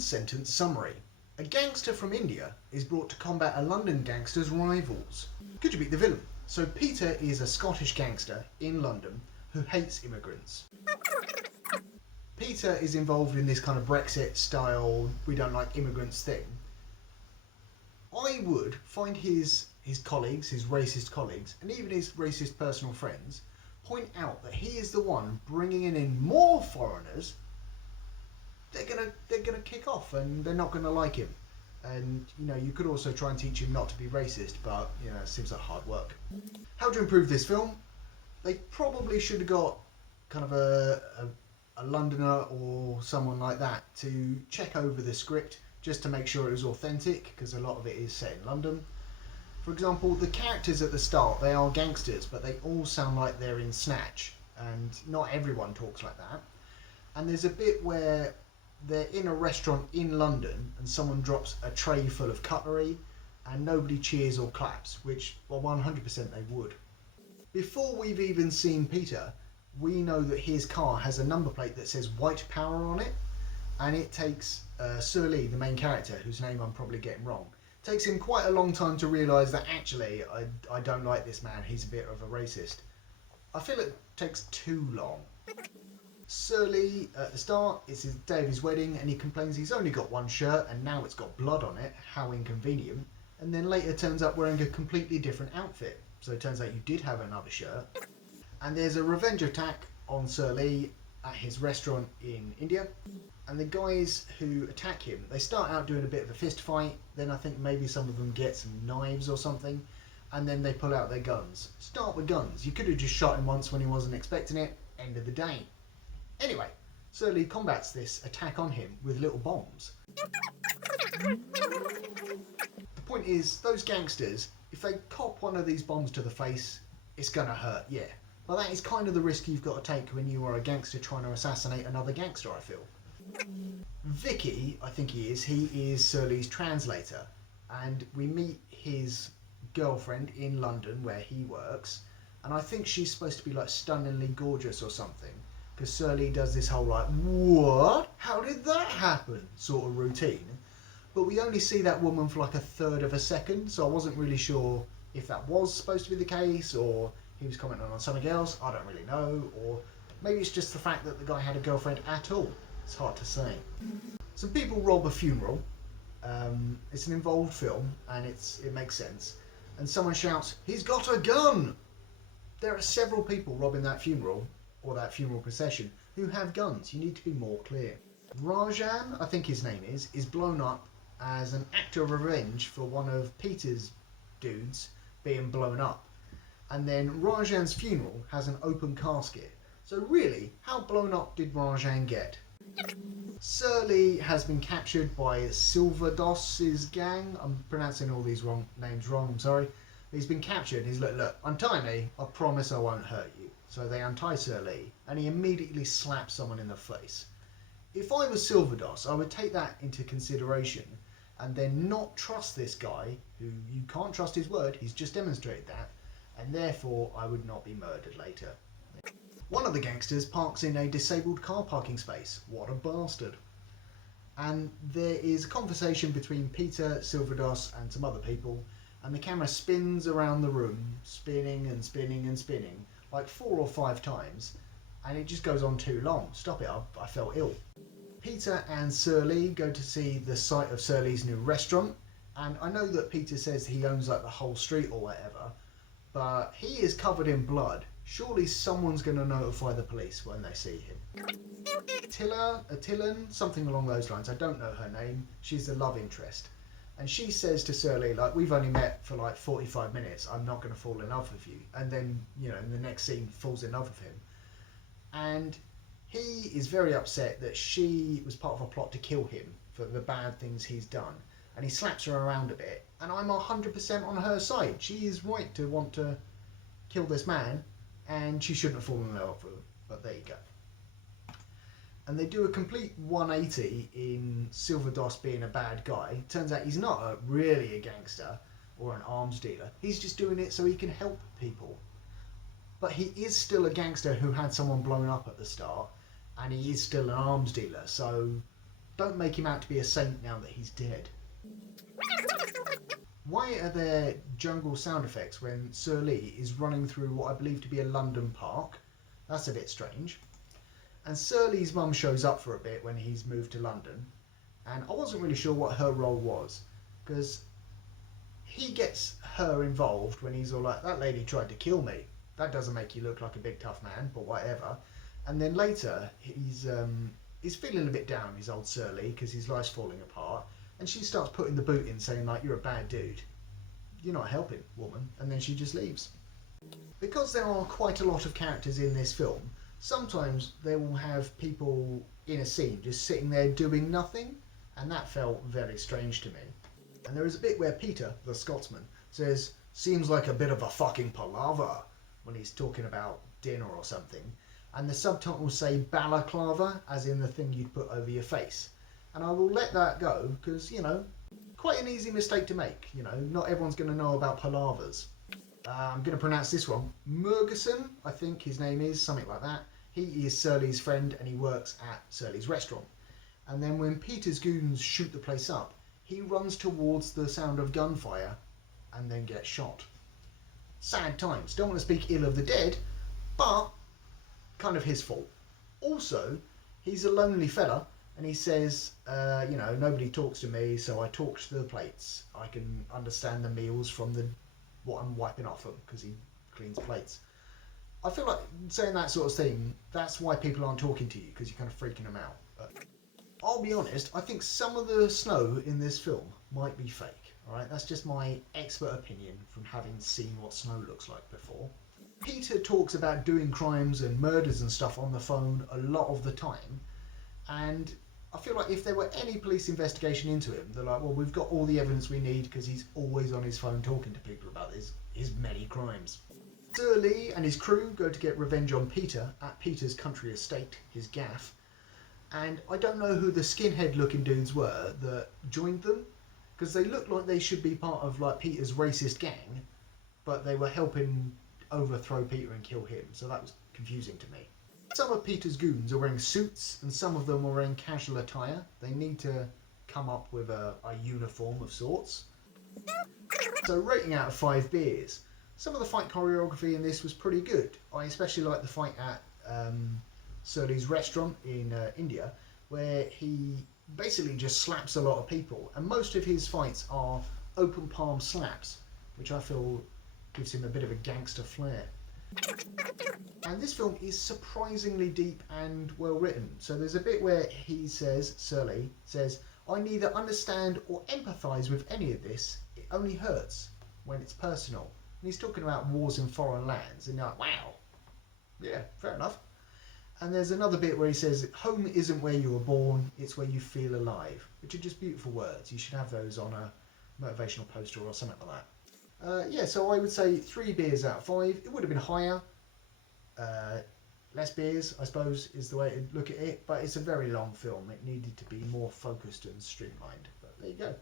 Sentence summary. A gangster from India is brought to combat a London gangster's rivals. Could you beat the villain? So Peter is a Scottish gangster in London who hates immigrants. Peter is involved in this kind of Brexit style, we don't like immigrants thing. I would find his colleagues, his racist colleagues, and even his racist personal friends, point out that he is the one bringing in more foreigners. They're gonna kick off, and they're not gonna like him. And you could also try and teach him not to be racist, but it seems like hard work. How to improve this film? They probably should have got kind of a Londoner or someone like that to check over the script just to make sure it was authentic, because a lot of it is set in London. For example, the characters at the start, they are gangsters, but they all sound like they're in Snatch, and not everyone talks like that. And there's a bit where they're in a restaurant in London and someone drops a tray full of cutlery and nobody cheers or claps, which, well, 100% they would. Before we've even seen Peter, we know that his car has a number plate that says White Power on it, and it takes Sir Lee, the main character, whose name I'm probably getting wrong, takes him quite a long time to realise that actually I don't like this man, he's a bit of a racist. I feel it takes too long. Sir Lee, at the start, it's his day of his wedding, and he complains he's only got one shirt and now it's got blood on it, how inconvenient. And then later turns up wearing a completely different outfit, so it turns out you did have another shirt. And there's a revenge attack on Sir Lee at his restaurant in India. And the guys who attack him, they start out doing a bit of a fist fight, then I think maybe some of them get some knives or something, and then they pull out their guns. Start with guns. You could have just shot him once when he wasn't expecting it. End of the day. Anyway, Sir Lee combats this attack on him with little bombs. The point is, those gangsters, if they cop one of these bombs to the face, it's gonna hurt, yeah. But that is kind of the risk you've got to take when you are a gangster trying to assassinate another gangster, I feel. Vicky, I think he is Sir Lee's translator, and we meet his girlfriend in London where he works, and I think she's supposed to be like stunningly gorgeous or something, because Sir Lee does this whole like, what? How did that happen? Sort of routine. But we only see that woman for like a third of a second, so I wasn't really sure if that was supposed to be the case, or he was commenting on something else, I don't really know, or maybe it's just the fact that the guy had a girlfriend at all. It's hard to say. Some people rob a funeral. It's an involved film, and it makes sense. And someone shouts, "He's got a gun!" There are several people robbing that funeral, or that funeral procession, who have guns. You need to be more clear. Rajan, I think his name is blown up as an act of revenge for one of Peter's dudes being blown up. And then Rajan's funeral has an open casket. So really, how blown up did Rajan get? Sir Lee has been captured by Silverdos's gang. I'm pronouncing all these names wrong, I'm sorry. He's been captured. He's like, look, untie me. I promise I won't hurt you. So they untie Sir Lee, and he immediately slaps someone in the face. If I was Silverdos, I would take that into consideration and then not trust this guy, who you can't trust his word, he's just demonstrated that, and therefore I would not be murdered later. One of the gangsters parks in a disabled car parking space. What a bastard. And there is a conversation between Peter, Silverdos and some other people, and the camera spins around the room, spinning and spinning and spinning, like 4 or 5 times, and it just goes on too long. Stop it, I felt ill. Peter and Sir Lee go to see the site of Sir Lee's new restaurant, and I know that Peter says he owns like the whole street or whatever, but he is covered in blood. Surely someone's going to notify the police when they see him. Attilan, something along those lines, I don't know her name, she's the love interest. And she says to Sir Lee, like, we've only met for like 45 minutes, I'm not going to fall in love with you. And then, in the next scene, falls in love with him. And he is very upset that she was part of a plot to kill him for the bad things he's done. And he slaps her around a bit. And I'm 100% on her side. She is right to want to kill this man, and she shouldn't have fallen in love with him. But there you go. And they do a complete 180 in Silverdos being a bad guy. Turns out he's not really a gangster or an arms dealer. He's just doing it so he can help people. But he is still a gangster who had someone blown up at the start, and he is still an arms dealer. So Don't make him out to be a saint now that he's dead. Why are there jungle sound effects when Sir Lee is running through what I believe to be a London park? That's a bit strange. And Sir Lee's mum shows up for a bit when he's moved to London, and I wasn't really sure what her role was, because he gets her involved when he's all like, that lady tried to kill me. That doesn't make you look like a big tough man, but whatever. And then later, he's feeling a bit down, his old Sir Lee, because his life's falling apart, and she starts putting the boot in, saying like, you're a bad dude. You're not helping, woman. And then she just leaves. Because there are quite a lot of characters in this film, sometimes they will have people in a scene just sitting there doing nothing, and that felt very strange to me. And there is a bit where Peter, the Scotsman, says, seems like a bit of a fucking palaver, when he's talking about dinner or something. And the subtitles say balaclava, as in the thing you'd put over your face. And I will let that go, because, you know, quite an easy mistake to make. You know, not everyone's going to know about palavers. I'm going to pronounce this one. Murgerson, I think his name is, something like that. He is Sir Lee's friend, and he works at Sir Lee's restaurant. And then when Peter's goons shoot the place up, he runs towards the sound of gunfire and then gets shot. Sad times. Don't want to speak ill of the dead, but kind of his fault. Also, he's a lonely fella, and he says, you know, nobody talks to me, so I talk to the plates. I can understand the meals from what I'm wiping off them, because he cleans plates. I feel like saying that sort of thing, that's why people aren't talking to you, because you're kind of freaking them out. But I'll be honest, I think some of the snow in this film might be fake. Alright, that's just my expert opinion from having seen what snow looks like before. Peter talks about doing crimes and murders and stuff on the phone a lot of the time, and I feel like if there were any police investigation into him, they're like, well, we've got all the evidence we need because he's always on his phone talking to people about his many crimes. Sir Lee and his crew go to get revenge on Peter at Peter's country estate, his gaff, and I don't know who the skinhead looking dudes were that joined them, because they look like they should be part of like Peter's racist gang, but they were helping overthrow Peter and kill him, so that was confusing to me. Some of Peter's goons are wearing suits, and some of them are wearing casual attire. They need to come up with a uniform of sorts. So rating out of 5 beers. Some of the fight choreography in this was pretty good. I especially like the fight at Sir Lee's restaurant in India, where he basically just slaps a lot of people, and most of his fights are open palm slaps, which I feel gives him a bit of a gangster flair. And this film is surprisingly deep and well written. So there's a bit where he says, Sir Lee says, I neither understand or empathise with any of this. It only hurts when it's personal. And he's talking about wars in foreign lands, and you're like, wow, yeah, fair enough. And there's another bit where he says, home isn't where you were born, it's where you feel alive, which are just beautiful words. You should have those on a motivational poster or something like that. Yeah, so I would say 3 beers out of 5. It would have been higher. Less beers, I suppose, is the way to look at it. But it's a very long film. It needed to be more focused and streamlined. But there you go.